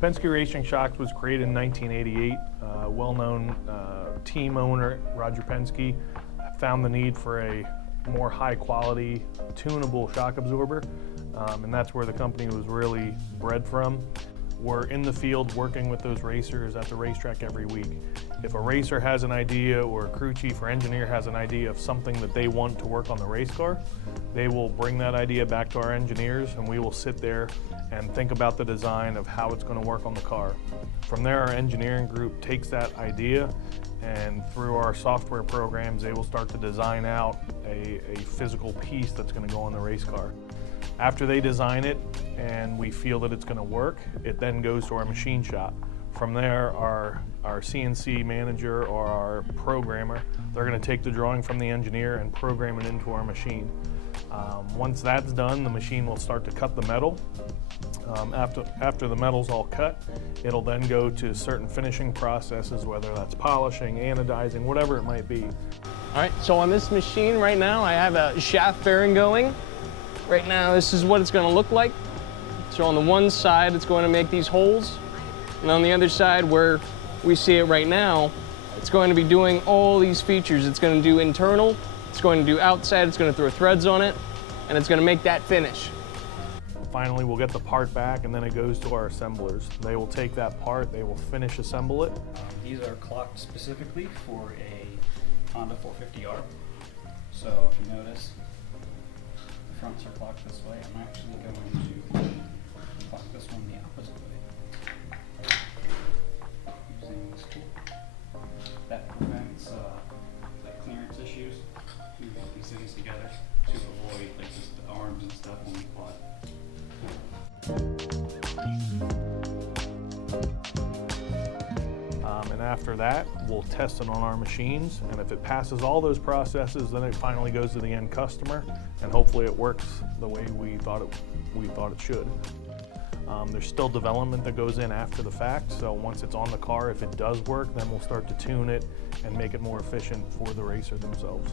Penske Racing Shocks was created in 1988. Well-known team owner, Roger Penske, found the need for a more high-quality, tunable shock absorber, and that's where the company was really bred from. We're in the field working with those racers at the racetrack every week. If a racer has an idea or a crew chief or engineer has an idea of something that they want to work on the race car, they will bring that idea back to our engineers and we will sit there and think about the design of how it's going to work on the car. From there, our engineering group takes that idea and through our software programs, they will start to design out a physical piece that's going to go on the race car. After they design it and we feel that it's going to work, it then goes to our machine shop. From there, our CNC manager or our programmer, they're going to take the drawing from the engineer and program it into our machine. Once that's done, the machine will start to cut the metal. After the metal's all cut, it'll then go to certain finishing processes, whether that's polishing, anodizing, whatever it might be. All right, so on this machine right now, I have a shaft bearing going. Right now, this is what it's going to look like. So on the one side, it's going to make these holes. And on the other side, where we see it right now, it's going to be doing all these features. It's going to do internal, it's going to do outside, it's going to throw threads on it, and it's going to make that finish. Finally, we'll get the part back and then it goes to our assemblers. They will take that part, they will finish assemble it. These are clocked specifically for a Honda 450R. So if you notice, the fronts are clocked this way. I'm actually going to clock this one the opposite way. Using this tool. That prevents the clearance issues. We put these things together to avoid like just the arms and stuff on the quad. And after that, we'll test it on our machines, and if it passes all those processes, then it finally goes to the end customer, and hopefully it works the way we thought it should. There's still development that goes in after the fact, so once it's on the car, if it does work, then we'll start to tune it and make it more efficient for the racer themselves.